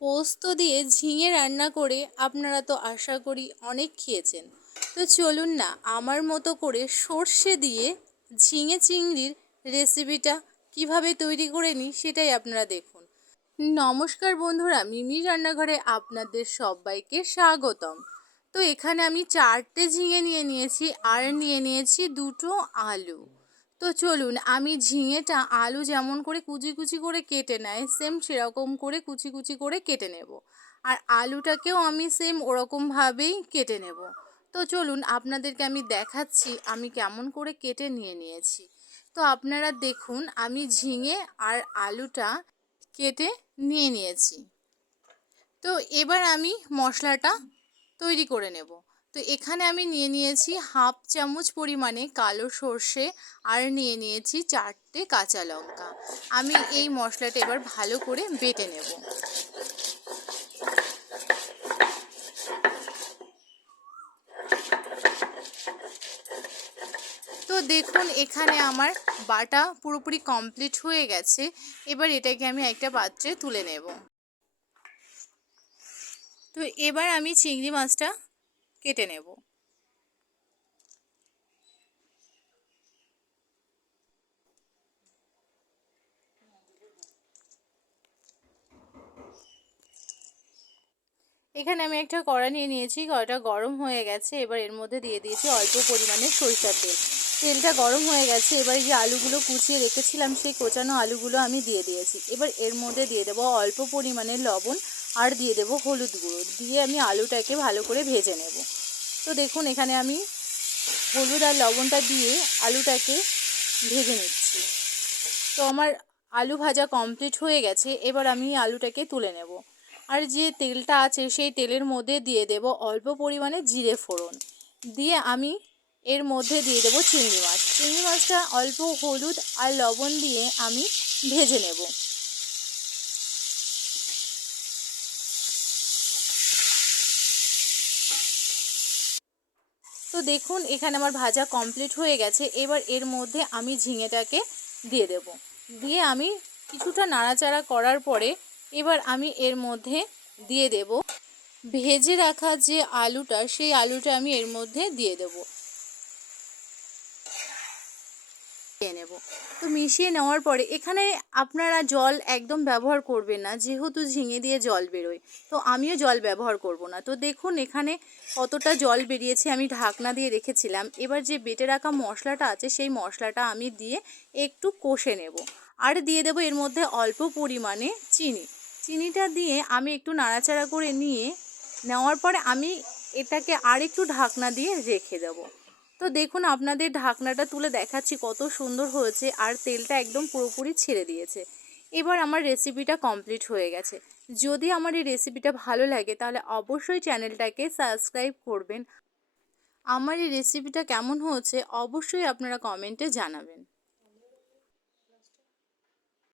পোস্ত দিয়ে ঝিঙে রান্না করে আপনারা তো আশা করি অনেক খেয়েছেন। তো চলুন না, আমার মতো করে সর্ষে দিয়ে ঝিঙে চিংড়ির রেসিপিটা কীভাবে তৈরি করে নিই সেটাই আপনারা দেখুন। নমস্কার বন্ধুরা, মিমি রান্নাঘরে আপনাদের সবাইকে স্বাগতম। তো এখানে আমি চারটে ঝিঙে নিয়ে নিয়েছি, আর নিয়ে নিয়েছি দুটো আলু। তো চলুন, আমি ঝিঙেটা আলু যেমন করে কুচি কুচি করে কেটে নেয় সেম সেরকম করে কুচি কুচি করে কেটে নেব। আর আলুটাকেও আমি সেম ওরকমভাবেই কেটে নেব। তো চলুন, আপনাদেরকে আমি দেখাচ্ছি আমি কেমন করে কেটে নিয়ে নিয়েছি। তো আপনারা দেখুন, আমি ঝিঙে আর আলুটা কেটে নিয়ে নিয়েছি। তো এবার আমি মশলাটা তৈরি করে নেব। তো এখানে আমি নিয়ে নিয়েছি হাফ চামচ পরিমাণে কালো সর্ষে আর নিয়ে নিয়েছি চারটে কাঁচা লঙ্কা। আমি এই মশলাটা এবার ভালো করে বেটে নেব। তো দেখুন, এখানে আমার বাটা পুরোপুরি কমপ্লিট হয়ে গেছে। এবার এটাকে আমি একটা পাত্রে তুলে নেব। তো এবার আমি চিংড়ি মাছটা কেটে নেব। এখানে আমি একটা কড়া নিয়ে নিয়েছি, কড়াটা গরম হয়ে গেছে, এবার এর মধ্যে দিয়ে দিয়েছি অল্প পরিমাণে সরিষার তেল। তেলটা গরম হয়ে গেছে, এবার যে আলুগুলো কুচিয়ে রেখেছিলাম, সেই কোচানো আলুগুলো আমি দিয়ে দিয়েছি। এবার এর মধ্যে দিয়ে দেবো অল্প পরিমাণে লবণ আর দিয়ে দেবো হলুদ গুঁড়ো। দিয়ে আমি আলুটাকে ভালো করে ভেজে নেব। তো দেখুন, এখানে আমি হলুদ আর লবণটা দিয়ে আলুটাকে ভেজে নিচ্ছি। তো আমার আলু ভাজা কমপ্লিট হয়ে গেছে, এবার আমি আলুটাকে তুলে নেব। আর যে তেলটা আছে, সেই তেলের মধ্যে দিয়ে দেব অল্প পরিমাণে জিরে ফোড়ন। দিয়ে আমি এর মধ্যে দিয়ে দেবো চিংড়ি মাছ। চিংড়ি মাছটা অল্প হলুদ আর লবণ দিয়ে আমি ভেজে নেব। তো দেখুন, এখানে আমার ভাজা কমপ্লিট হয়ে গেছে। এবার এর মধ্যে আমি ঝিঙেটাকে দিয়ে দেব। দিয়ে আমি কিছুটা নাড়াচাড়া করার পরে এবার আমি এর মধ্যে দিয়ে দেব ভেজে রাখা যে আলুটা, সেই আলুটা আমি এর মধ্যে দিয়ে দেব। দিয়ে নেব। তো মিশিয়ে নেওয়ার পরে এখানে আপনারা জল একদম ব্যবহার করবেন না, যেহেতু ঝিঙে দিয়ে জল বেরোয়। তো আমিও জল ব্যবহার করব না। তো দেখুন এখানে কতটা জল বেরিয়েছে, আমি ঢাকনা দিয়ে রেখেছিলাম। এবার যে বেটে রাখা মশলাটা আছে, সেই মশলাটা আমি দিয়ে একটু কষে নেব। আর দিয়ে দেবো এর মধ্যে অল্প পরিমাণে চিনি। চিনিটা দিয়ে আমি একটু নাড়াচাড়া করে নিয়ে, নেওয়ার পরে আমি এটাকে আর একটু ঢাকনা দিয়ে রেখে দেবো। তো দেখুন, আপনাদের ঢাকনাটা তুলে দেখাচ্ছি কত সুন্দর হয়েছে আর তেলটা একদম পুরোপুরি ছেড়ে দিয়েছে। এবার আমার রেসিপিটা কমপ্লিট হয়ে গেছে। যদি আমার এই রেসিপিটা ভালো লাগে, তাহলে অবশ্যই চ্যানেলটাকে সাবস্ক্রাইব করবেন। আমার এই রেসিপিটা কেমন হয়েছে, অবশ্যই আপনারা কমেন্টে জানাবেন।